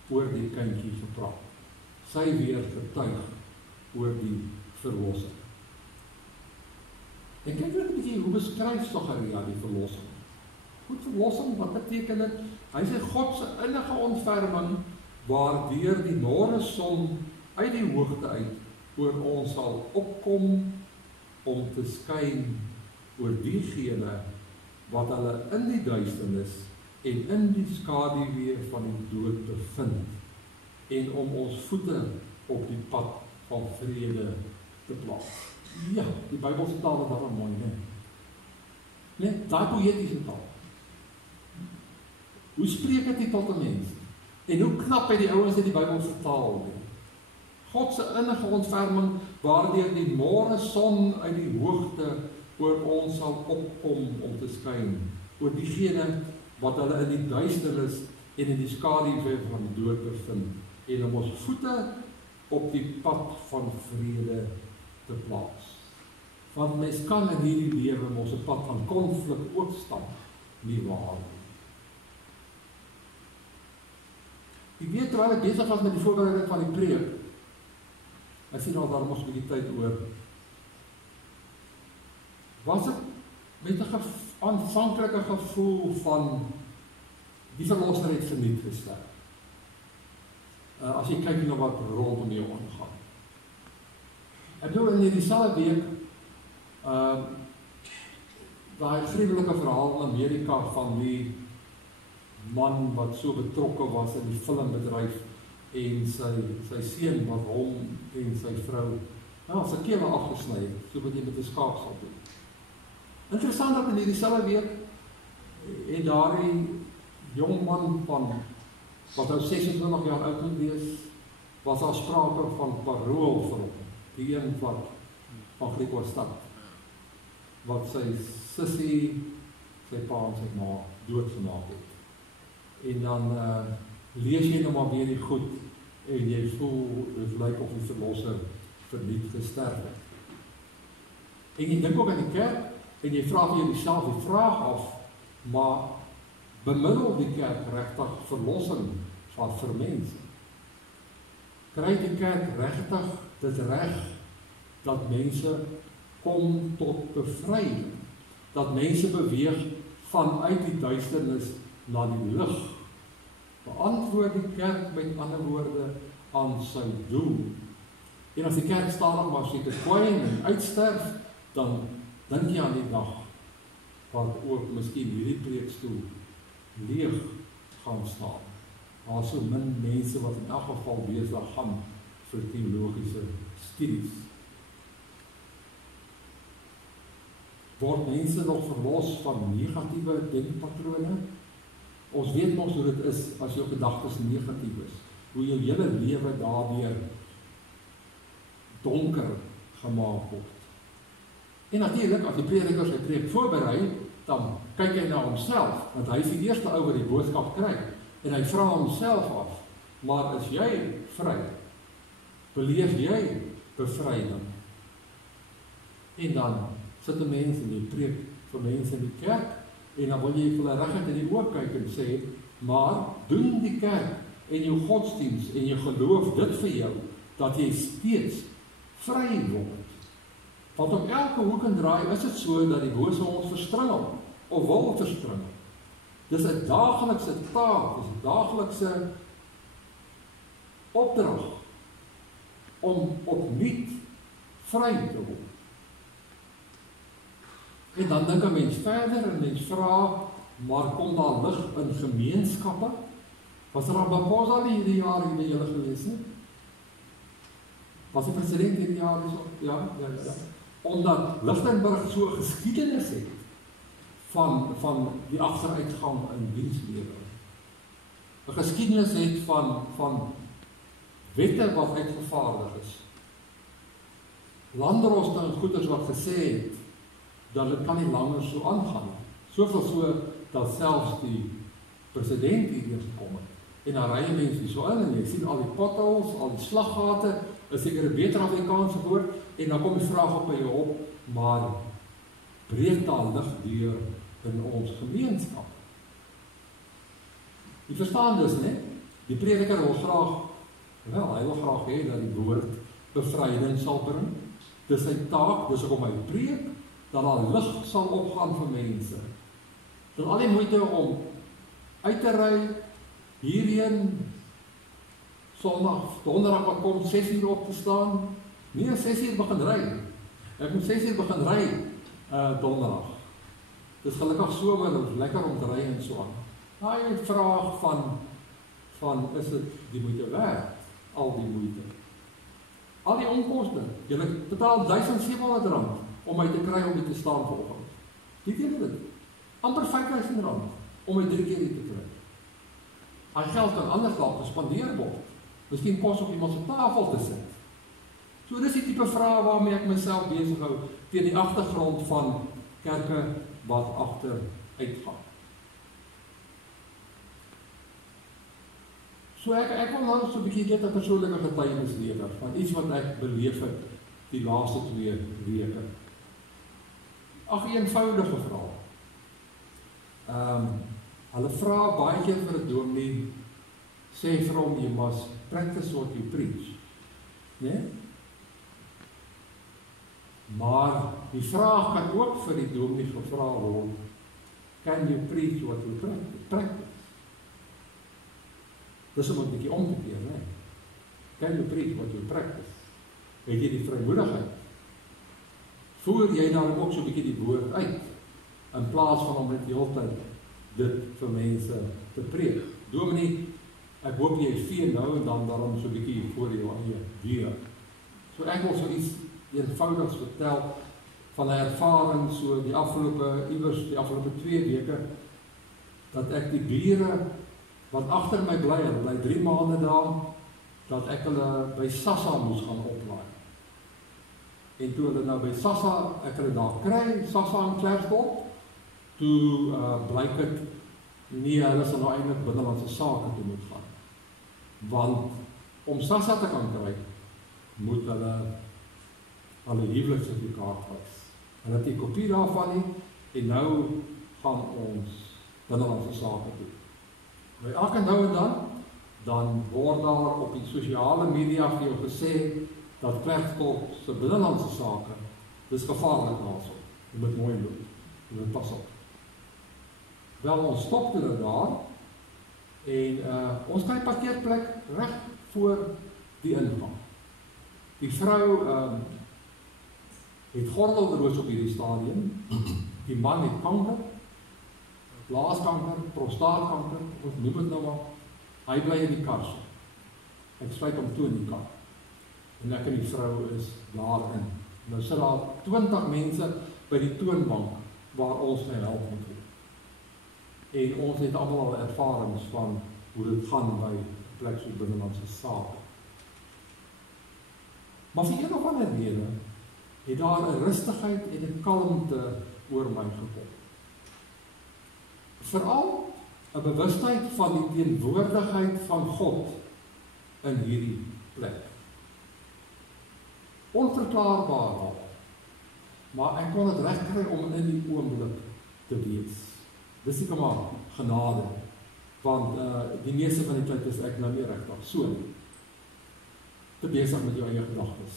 oor die kindjie gepraat. Sy weer getuig oor die verlossing. En kyk net 'n bietjie hoe beskryf Sagaria die verlossing. Goed, verlossing, wat beteken dit? Hy sê God se innige ontferming, waardeur die môre son uit die hoogte uit oor ons sal opkom om te skyn oor diegene wat hulle in die duisternis en in die skaduwee van die dood bevind, en om ons voete op die pad van vrede te plaas. Ja, die Bybelse taal is daarom mooi, né? Net daai poëtiese taal. Hoe spreek dit tot 'n mens? En hoe knap het die ouens dit die Bybel vertaal? God se innige ontferming, waardeur die môre son uit die hoogte oor ons sal opkom om te skyn, oor diegene wat hulle in die duisternis en in die skaduwee van die dood bevind, en om ons voete op die pad van vrede te plaas. Want mens kan in hierdie lewe mos 'n pad van konflik ook stap, nie waar nie. Ek weet terwyl ek besig was met die voorbereiding van die preek, ek sien al daar mos 'n bietjie tyd oor, was ek met 'n aanvanklike gevoel van die verlosser het verniet gesterf. As jy kyk na wat rondom jou aangaan. Ek bedoel in dieselfde week daai gruwelike verhaal in Amerika van die man wat so betrokke was in die filmbedryf en sy seun wat hom en sy vrou sy kele afgesny het, so wat jy met 'n skaap sal doen. Interessant dat in dieselfde week en daardie jong man van wat nou 26 jaar oud moet wees, was daar sprake van parool vir hom, die een van Griekstad, wat sy sussie, sy pa en sy ma doodgemaak het. En dan lees jy nou maar weer die goed, en jy voel, het lyk of die verlosser verniet gesterf het. En jy dink ook aan die kerk, en jy vraag vir jouself die vraag af, maar bemiddel die kerk regtig verlossing vir mense? Kry die kerk regtig dit reg dat mense kom tot bevryding, dat mense beweeg vanuit die duisternis na die lig? Beantwoord die kerk met ander woorde aan sy doel. En as die kerk stadig maar sê te kwyn en uitsterf, dan dink jy aan die dag wat ook miskien hierdie preekstoel leeg gaan staan. Daar is so min mense wat in elk geval besig gaan vir teologiese studies. Word mense nog verlos van negatiewe denkpatrone? Ons weet mos hoe dit is as jou gedagtes negatief is, hoe jou hele lewe daardeur donker gemaak word. En natuurlik, as die prediker sy preek voorberei, dan kyk hy na homself, want hy is die eerste ou wat die boodskap kry, en hy vra homself af, maar is jy vry? Beleef jy bevryding? En dan sit 'n mens in die preek vir mense in die kerk, en dan wil jy vir hulle reguit in die oë kyk en sê, maar doen die kerk en jou godsdiens en jou geloof dit vir jou, dat jy steeds vry word. Want op elke hoek en draai is dit so dat die bose ons verstringel, of wil verstringel. Dis 'n daaglikse taak, dis 'n daaglikse opdrag, om opnuut vry te word. En dan dink 'n mens verder en mens vra, maar kom daar lig in gemeenskappe? Was Ramaphosa hierdie jaar hier by julle gewees nie? Was die president hierdie jaar so? Ja. Omdat Lichtenburg so 'n geskiedenis het van die agteruitgang in dienslewering. 'n Geskiedenis het van wette wat uitgevaardig is. Landroste en goeders wat gesê het dat dit kan nie langer so aangaan. Soveel so dat selfs die president hier gekom het. En dan ry mense hier so in en jy sien al die potholes, al die slaggate, is seker 'n beter Afrikaanse woord, en dan kom die vraag op by jou op, maar breek daar lig deur in ons gemeenskap? Jy verstaan dus, né? Die prediker wil graag, hy wil graag hê dat die woord bevryding sal bring. Dis sy taak, dis hoekom hy preek, dat daar lig sal opgaan vir mense. Doen al die moeite om uit te ry, hierheen, Sondag, donderdag wat kom, 6 uur op te staan. Nee, 6 uur begin ry. Ek moet 6 uur begin ry, donderdag. Dis gelukkig somer, dit is lekker om te ry en so aan. Daai vraag van is dit die moeite werd? Al die moeite. Al die onkoste. Jy betaal R1,700 om my te kry om dit te staan vanoggend. Weet julle dit? Amper R5,000 om my 3 keer hier te kry. Hy geld kan anders dalk gespandeer word. Miskien kos op iemand se tafel te sit. So dis die tipe vrae waarmee ek myself besig hou teen die agtergrond van kerke wat agter uitgaan. So ek wil nou so 'n bietjie net 'n persoonlike getuienis lewer van iets wat ek beleef het die laaste 2 weke. Ag, eenvoudige vrae. Hulle vra baie keer vir 'n dominee, sê vir hom, jy must practice what you preach. Nee? Maar die vraag kan ook vir die dominee gevra word, can you preach what you practice? Dis om 'n bietjie om te keer, né? Can you preach what you practice? Het jy die vrymoedigheid? Voer jy dan ook so 'n bietjie die woord uit, in plaas van om net die hele tyd dit vir mense te preek? Dominee, ek hoop jy vee nou en dan daarom so 'n bietjie voor jou aan jou deur. So ek wil so iets eenvoudigs vertel van 'n ervaring so die afgelope 2 weke, dat ek die bure wat agter my bly 3 maande daar, dat ek hulle by Sassa moes gaan oplaai. En toe hulle nou by Sassa, ek hulle daar kry, Sassa in Klerksdorp, toe blyk dit nie, hulle sal nou eintlik binnelandse sake toe moet gaan. Want om Sassa te kan kry, moet hulle huweliksertifikaat wys. Hulle het 'n kopie daarvan nie, en nou gaan ons binnelandse sake toe. By elke nou en dan word daar op die sosiale media vir jou gesê dat Klerksdorp se binnelandse sake, dis gevaarlik daarso. Jy moet mooi loop, jy moet pas op. Wel, ons stop hulle daar, en ons kry parkeerplek reg voor die ingang. Die vrou het gordelroos op hierdie stadium, die man het kanker, blaaskanker, prostaatkanker, ons noem dit nou maar, hy bly in die kar so. Ek sluit hom toe in die kar, en ek en die vrou is daarin. Nou sit daar 20 mense by die toonbank, waar ons my help moet doen. En ons het allemaal al ervarings van hoe dit gaan by plek so binnelandse sake. Maar vir een of ander rede, het daar 'n rustigheid en 'n kalmte oor my gekom. Veral 'n bewustheid van die teenwoordigheid van God in hierdie plek. Onverklaarbaar, maar ek kon dit regkry om in die oomblik te wees. Dis nie maar genade, want die meeste van die tyd is ek nou nie regtig so te besig met jou eie gedagtes.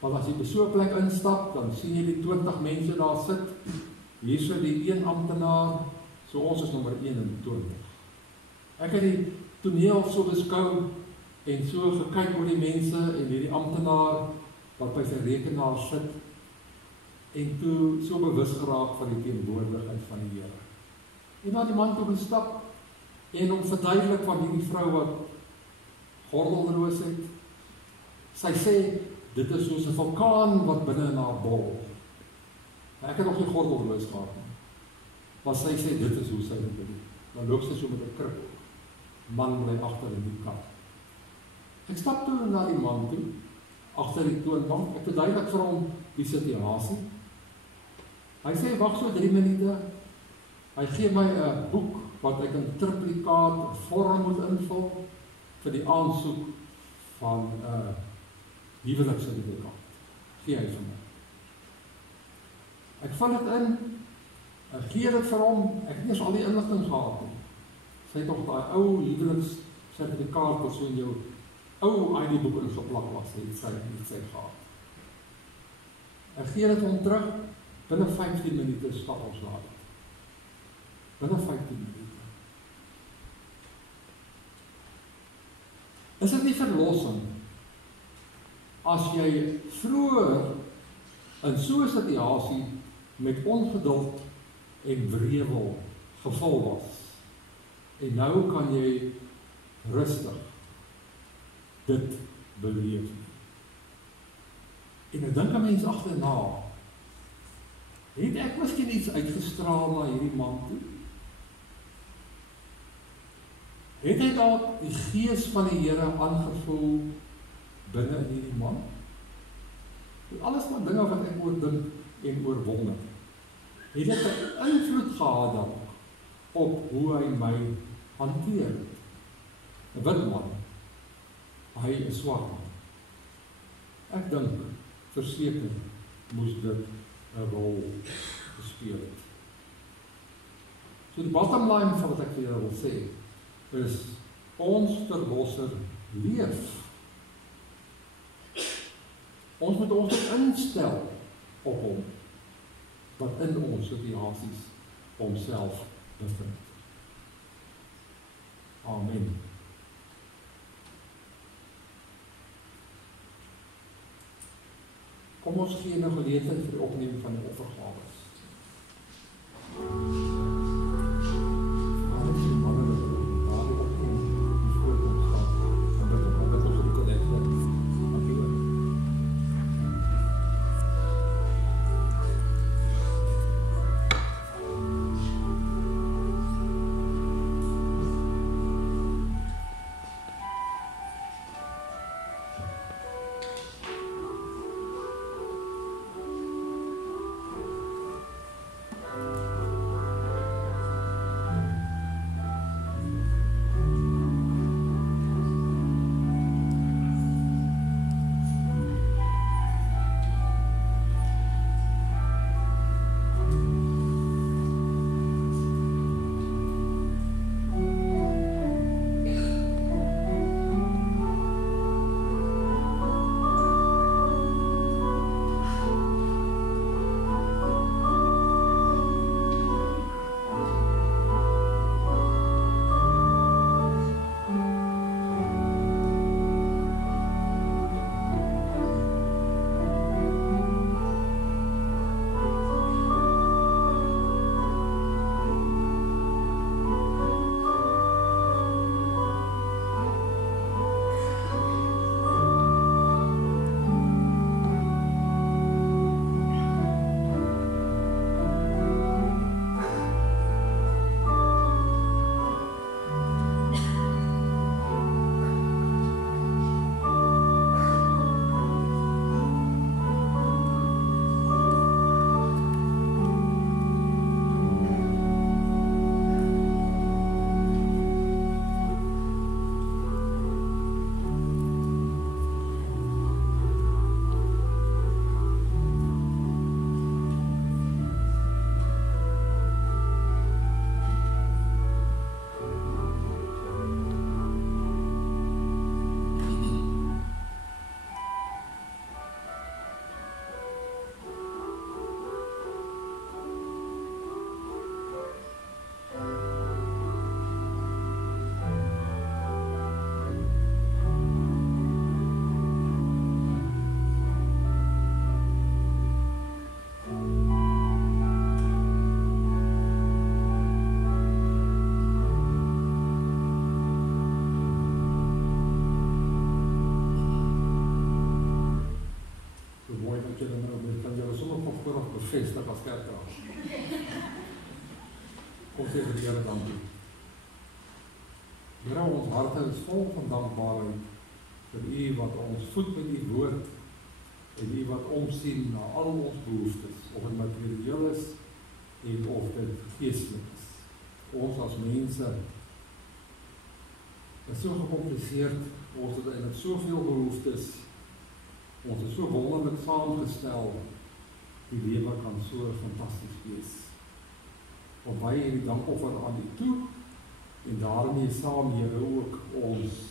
Want as jy by so 'n plek instap, dan sien jy die 20 mense daar sit, hier sit die een amptenaar, so ons is nommer 21. Ek het die toneel so beskou, en so gekyk oor die mense, en hierdie amptenaar, wat by sy rekenaar sit, en toe so bewus geraak van die teenwoordigheid van die Here. En na die man toe gestap, en om verduidelik van hierdie vrou wat gordelroos het, sy sê, dit is soos 'n vulkaan wat binne in haar bol. Ek het nog nie gordelroos gehad nie. Maar sy sê, dit is hoe sy dit doen. Dan loop sy so met 'n kruk. Man bly agter in die kar. Ek stap toe na die man toe, agter die toonbank. Ek verduidelik vir hom die situasie. Hy sê, wag so 3 minute. Hy gee my 'n boek wat ek in triplikaat vorm moet invul vir die aansoek van huweliksertifikaat. Gee hy vir my. Ek vul dit in, ek gee dit vir hom, ek het nie eens al die inligting gehad nie. Sy het nog daai ou huweliksertifikaat wat so in jou ou ID-boek ingeplak was, het sy gehad. Ek gee dit hom terug, binne 15 minute stap ons na dit. Binne 15 minute. Is dit nie verlossing as jy vroeër in so 'n situasie met ongeduld en wrevel gevul was, en nou kan jy rustig dit beleef. En ek dink 'n mens agterna, het ek miskien iets uitgestraal na hierdie man toe? Het hy dalk die gees van die Here aangevoel binne in hierdie man? Dit alles maar dinge wat ek oor dink en oor wonder. Het dit 'n invloed gehad dan op hoe hy my hanteer? 'n Wit man, hy is swart man. Ek dink, verseker, moes dit 'n rol gespeel het. So die bottom line van wat ek vir julle wil sê, is ons verlosser leef. Ons moet ons instel op hom, wat in ons situasies homself bevind. Amen. Kom ons gee 'n geleentheid vir die opneem van die offergawes. Hoe mooi dat julle nou met kan julle sommer van vooraf bevestig as kerkraad. Kom sê vir die Here dankie. Here, ons harte is vol van dankbaarheid vir U wat ons voed met U woord en U wat omsien na al ons behoeftes, of dit materieel is en of dit geestelik is. Ons as mense is so gecompliseerd, ons het eintlik soveel behoeftes, ons is so wonderlik saamgestel, die lewe kan so fantasties wees. Op baie hierdie dankoffer aan U toe, en daarmee saam Here ook ons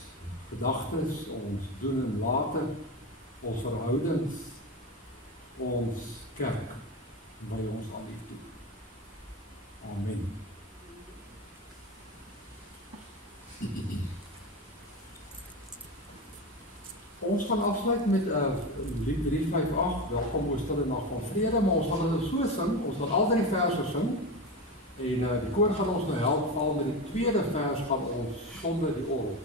gedagtes, ons doen en late, ons verhoudings, ons kerk, by ons aan U toe. Amen. Ons gaan afsluit met lied 358, welkom o stille nag van vrede, maar ons gaan dit so sing, ons gaan al die verse sing, en die koor gaan ons nou help, val met die tweede vers van ons sonder die orgel.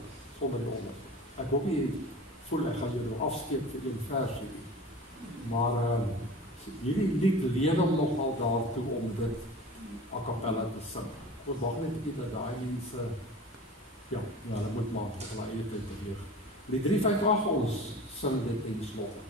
Ek hoop nie, voel ek gaan julle afskeep vir een vers hier, maar hierdie lied leer hom nogal daartoe om dit a cappella te sing. Ons wacht net nie dat die mense, hulle moet maar op hulle eie tyd beweeg. Die 358 ons sing dit en slotte.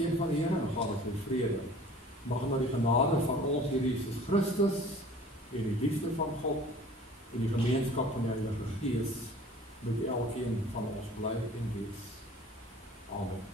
seën van die Here en gaan dit met vrede. Mag nou die genade van ons Here Jesus Christus en die liefde van God en die gemeenskap van die Heilige Gees met elkeen van ons bly en wees. Amen.